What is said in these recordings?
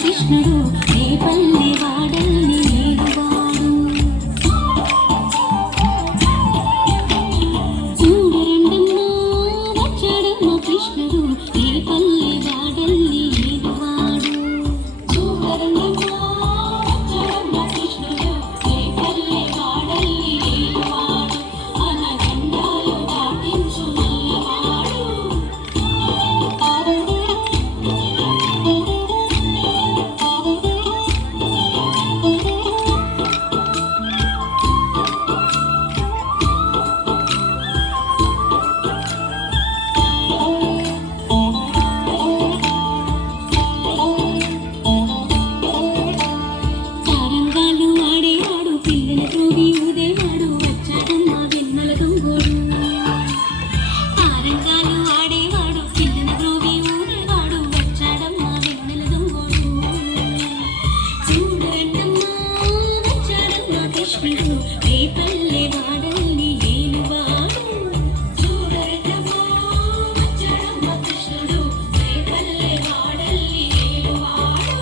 కృష్ణుడు ఏ పల్లె వాడల్ని ఏడువాడు చూడరండమ్మా వచ్చాడమ్మ కృష్ణుడు ఏ పల్లె వాడల్ని ఏడువాడు చూడరండమ్మా వచ్చాడమ్మ కృష్ణుడు ఏ పల్లె వాడల్ని ఏడువాడు అనగండాలు దాటించు నల్లవాడు తారంగాలు ఆడేవాడు పిల్లల త్రోవి ఊదేవాడు వచ్చాడమ్మ వెన్నెల దొంగోడు తారంగాలు ఆడేవాడు పిల్లల త్రోవి ఊదేవాడు వచ్చాడమ్మ వెన్నెల దొంగోడు చూడరండమ్మా వచ్చాడమ్మ కృష్ణుడు ఏ పల్లె వాడల్ని ఏలువాడు చూడరండమ్మా వచ్చాడమ్మ కృష్ణుడు ఏ పల్లె వాడల్ని ఏలువాడు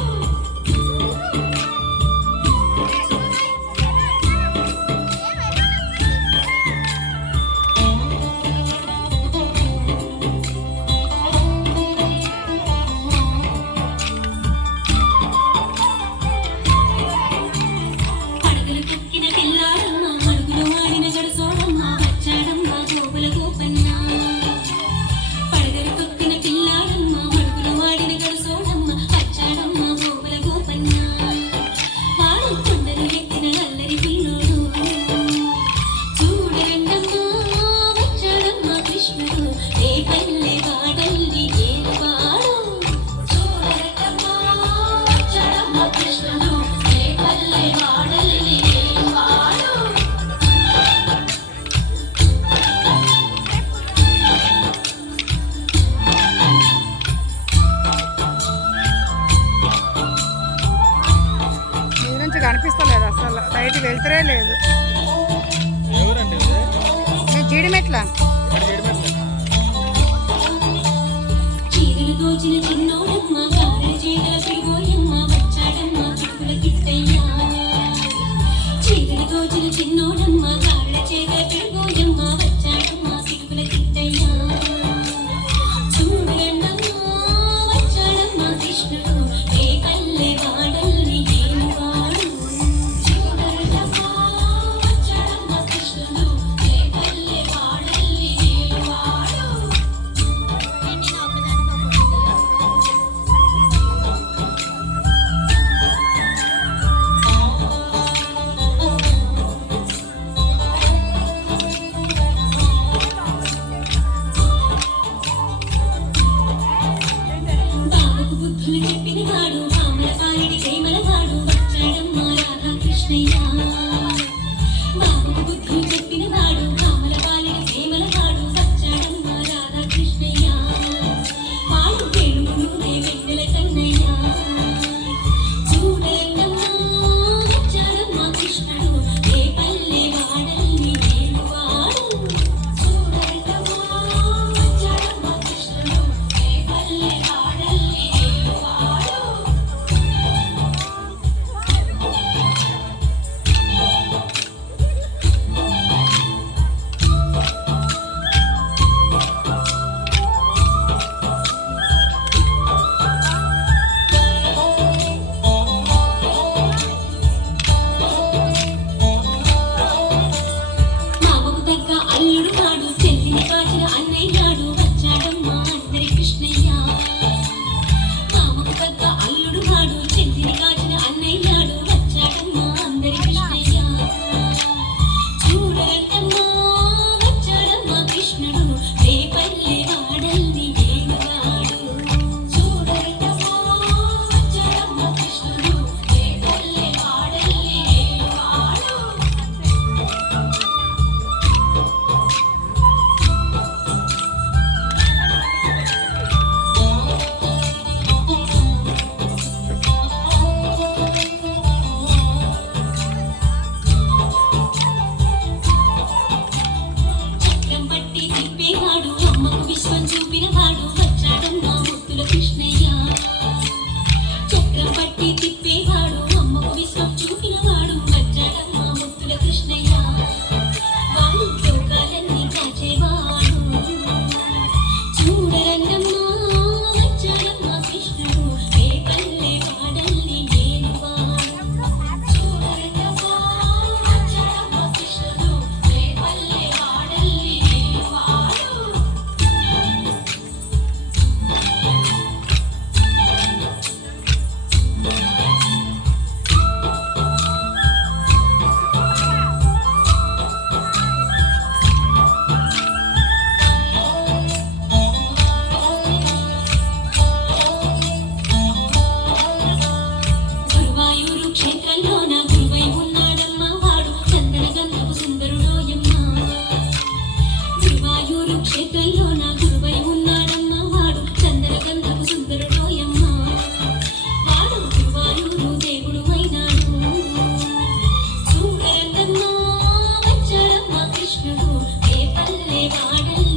పడగలు తొక్కిన పిల్లాడమ్మ మరుగులు వాడిన గడుసోడమ్మ వచ్చాడమ్మ గోపుల గోపన్న పడగలు తొక్కిన పిల్లాడమ్మ మరుగులు వాడిన గడుసోడమ్మ వచ్చాడమ్మ గోపుల గోపన్న వాడు కొండలు ఎక్కిన అల్లరి పిల్లోడు చూడరండమ్మా వచ్చాడమ్మ కృష్ణుడు ఏ పల్లె వాడల్ని ఏలువాడు చూడరండమ్మా వచ్చాడమ్మ కృష్ణుడు ఏ పల్లె వాడల్ని ఏలువాడు మీ నుంచి కనిపిస్తలేదు అసలు బయటికి వెళ్తరే లేదు ఎవరండి ఇది? మీ జీడిమెట్ల చీరలు దోచిన చిన్నోడమ్మ గారెల చేగల శ్రీగోయమ్మ వచ్చాడమ్మ చిక్కుల కిట్టయ్య చీరలు దోచిన చిన్నోడమ్మ గారెల చేగల శ్రీగోయమ్మ వచ్చాడమ్మ చిక్కుల కిట్టయ్య చూడరండమ్మా వచ్చాడమ్మ కృష్ణుడు ఏ పల్లె వాడల్ని ఏలువాడు చూడరండమ్మా వచ్చాడమ్మ కృష్ణుడు ఏ పల్లె వాడల్ని ఏలువాడు బాబుకు బుద్ధులు చెప్పిన వాడు మామల పాలిడి ప్రేమల వాడు వచ్చాడమ్మ రాధాకృష్ణయ్య బాబుకు బుద్ధులు చెప్పిన వాడు మామల పాలిడి ప్రేమల వాడు వచ్చాడమ్మ రాధాకృష్ణయ్య వాడు పేరుకునే వెన్నెల కన్నయ్య చూడరండమ్మా వచ్చాడమ్మ కృష్ణుడు ఏ పల్లె వాడల్ని ఏలువాడు చూడరండమ్మా వచ్చాడమ్మ కృష్ణుడు ఏ పల్లె వాడల్ని ఏలువాడు వాడల్లో